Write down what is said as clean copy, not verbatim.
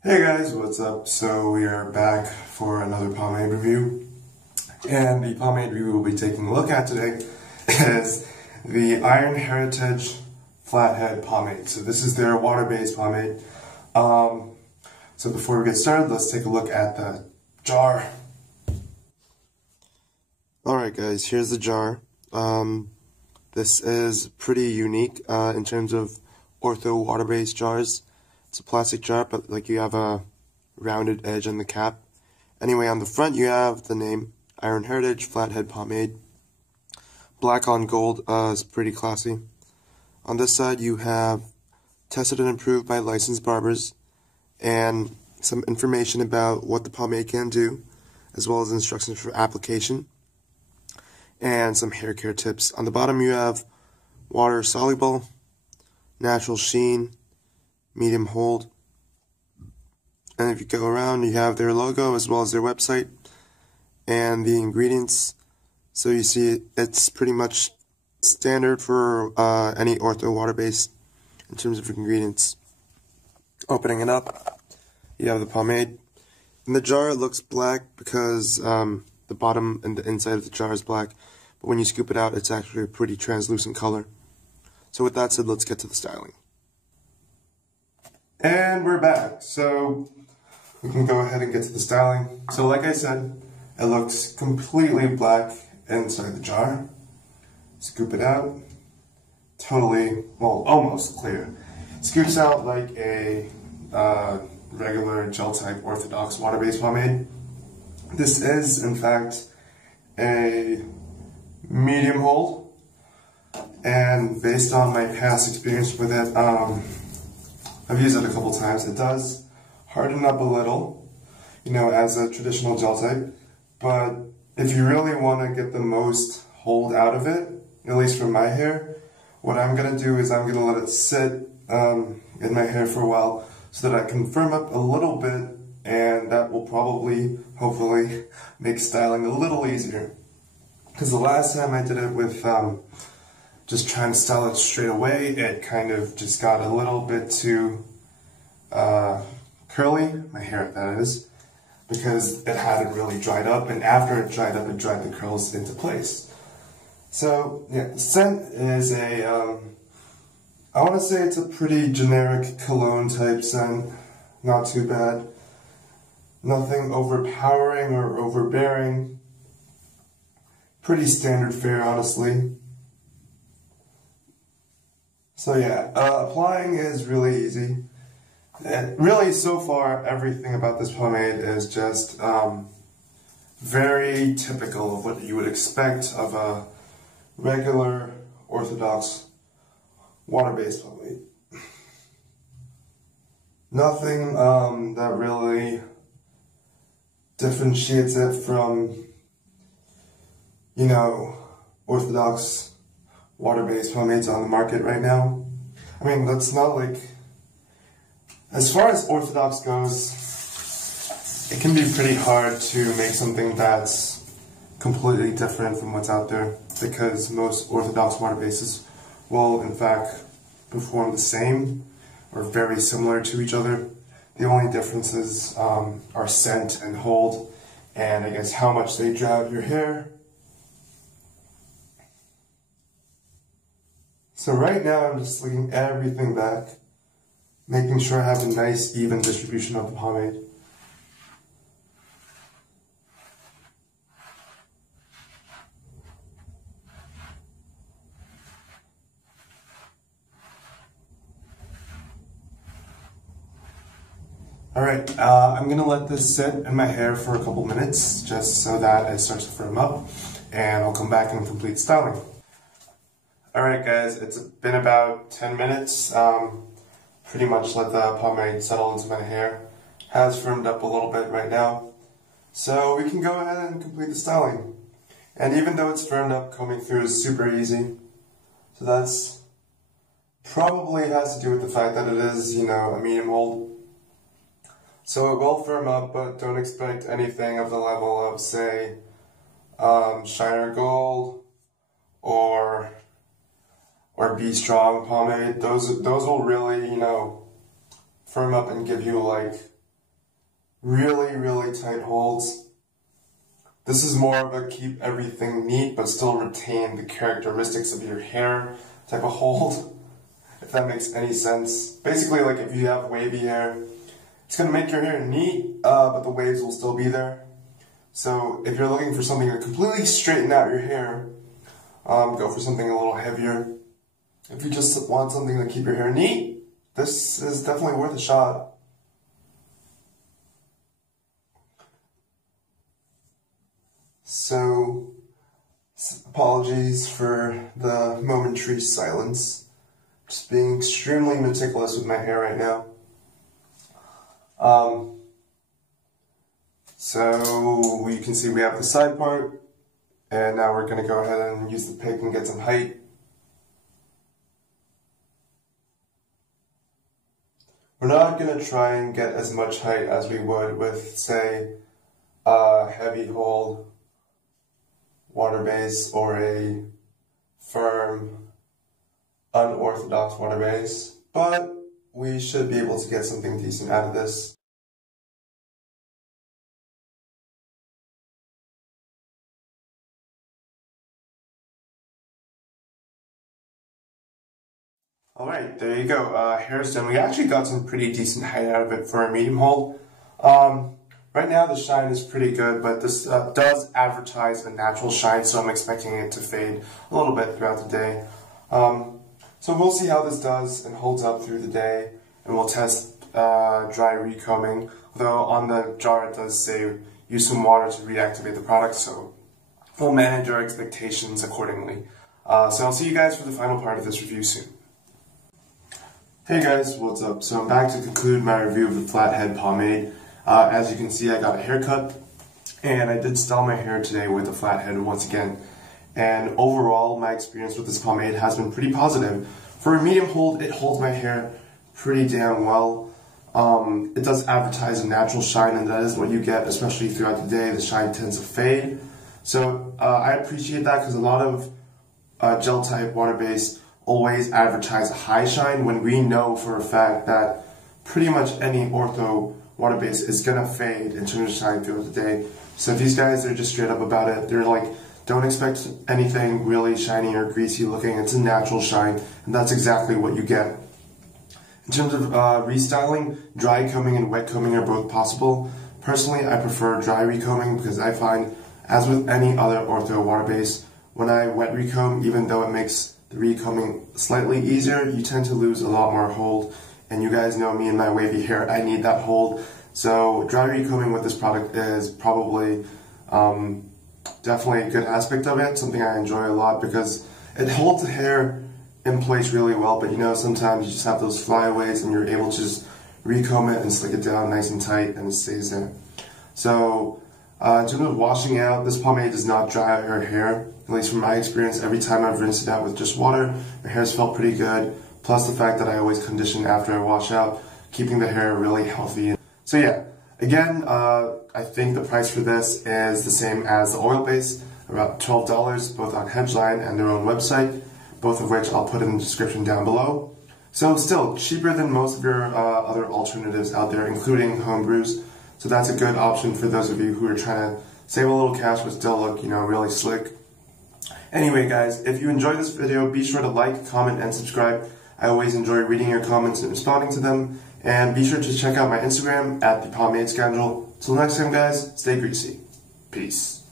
Hey guys, what's up? So we are back for another pomade review, and the pomade review we'll be taking a look at today is the Iron Heritage Flathead pomade. So this is their water-based pomade. So before we get started, let's take a look at the jar. Alright guys, here's the jar. This is pretty unique in terms of ortho water-based jars. It's a plastic jar, but like you have a rounded edge on the cap. Anyway, on the front you have the name Iron Heritage Flathead Pomade. Black on gold is pretty classy. On this side you have tested and approved by licensed barbers, and some information about what the pomade can do, as well as instructions for application, and some hair care tips. On the bottom you have water soluble, natural sheen, medium hold, and if you go around you have their logo as well as their website and the ingredients. So you see it's pretty much standard for any ortho water base in terms of ingredients. Opening it up, you have the pomade. In the jar it looks black because the bottom and the inside of the jar is black, but when you scoop it out it's actually a pretty translucent color. So with that said, let's get to the styling. And we're back, so we can go ahead and get to the styling. So like I said, it looks completely black inside the jar. Scoop it out, totally, well, almost clear. Scoops out like a regular gel type orthodox water-based pomade. This is, in fact, a medium hold, and based on my past experience with it, I've used it a couple times. It does harden up a little, you know, as a traditional gel type, but if you really want to get the most hold out of it, at least for my hair, what I'm going to do is I'm going to let it sit in my hair for a while so that I can firm up a little bit, and that will probably, hopefully, make styling a little easier. Because the last time I did it with just trying to style it straight away, it kind of just got a little bit too curly, my hair that is, because it hadn't really dried up, and after it dried up, it dried the curls into place. So yeah, the scent is a, I want to say it's a pretty generic cologne type scent, not too bad. Nothing overpowering or overbearing. Pretty standard fare, honestly. So yeah, applying is really easy. And really, so far, everything about this pomade is just very typical of what you would expect of a regular orthodox water-based pomade. Nothing that really differentiates it from, you know, orthodox water-based pomades on the market right now. I mean, that's not like, as far as orthodox goes, it can be pretty hard to make something that's completely different from what's out there, because most orthodox water bases will in fact perform the same or very similar to each other. The only differences are scent and hold, and I guess how much they dry out your hair. So right now I'm just slicking everything back, making sure I have a nice even distribution of the pomade. Alright, I'm going to let this sit in my hair for a couple minutes just so that it starts to firm up, and I'll come back and complete styling. Alright guys, it's been about 10 minutes. Pretty much let the pomade settle into my hair. Has firmed up a little bit right now. So we can go ahead and complete the styling. And even though it's firmed up, combing through is super easy. So that's probably has to do with the fact that it is, you know, a medium hold. So it will firm up, but don't expect anything of the level of, say, Shiner Gold or Be Strong pomade. Those will really, you know, firm up and give you like really, really tight holds. This is more of a keep everything neat but still retain the characteristics of your hair type of hold, if that makes any sense. Basically, like if you have wavy hair, it's going to make your hair neat, but the waves will still be there. So if you're looking for something to completely straighten out your hair, go for something a little heavier. If you just want something to keep your hair neat, this is definitely worth a shot. So, apologies for the momentary silence. Just being extremely meticulous with my hair right now. So you can see we have the side part, and now we're going to go ahead and use the pick and get some height. We're not going to try and get as much height as we would with, say, a heavy hold water base or a firm, unorthodox water base, but we should be able to get something decent out of this. Alright, there you go. Hair's done. We actually got some pretty decent height out of it for a medium hold. Right now the shine is pretty good, but this does advertise a natural shine, so I'm expecting it to fade a little bit throughout the day. So we'll see how this does and holds up through the day, and we'll test dry recombing, although on the jar it does say use some water to reactivate the product, so we'll manage our expectations accordingly. So I'll see you guys for the final part of this review soon. Hey guys, what's up? So I'm back to conclude my review of the Flathead pomade. As you can see, I got a haircut, and I did style my hair today with the Flathead once again. And overall, my experience with this pomade has been pretty positive. For a medium hold, it holds my hair pretty damn well. It does advertise a natural shine, and that is what you get, especially throughout the day. The shine tends to fade. So I appreciate that, because a lot of gel type water-based always advertise a high shine, when we know for a fact that pretty much any ortho water base is gonna fade in terms of shine throughout the day. So if these guys are just straight up about it, they're like, don't expect anything really shiny or greasy looking. It's a natural shine, and that's exactly what you get. In terms of restyling, dry combing and wet combing are both possible. Personally, I prefer dry recombing, because I find, as with any other ortho water base, when I wet recomb, even though it makes the recombing slightly easier, you tend to lose a lot more hold. And you guys know me and my wavy hair, I need that hold. So dry recombing with this product is probably definitely a good aspect of it, something I enjoy a lot, because it holds the hair in place really well, but you know, sometimes you just have those flyaways and you're able to just recomb it and slick it down nice and tight, and it stays there. So in terms of washing out, this pomade does not dry out your hair, at least from my experience. Every time I've rinsed it out with just water, my hair's felt pretty good. Plus the fact that I always condition after I wash out, keeping the hair really healthy. So yeah, again, I think the price for this is the same as the oil base, about $12, both on Hedgeline and their own website, both of which I'll put in the description down below. So still cheaper than most of your other alternatives out there, including home brews. So that's a good option for those of you who are trying to save a little cash but still look, you know, really slick. Anyway guys, if you enjoyed this video, be sure to like, comment, and subscribe. I always enjoy reading your comments and responding to them. And be sure to check out my Instagram @ThePomadeScoundrel. Till next time guys, stay greasy. Peace.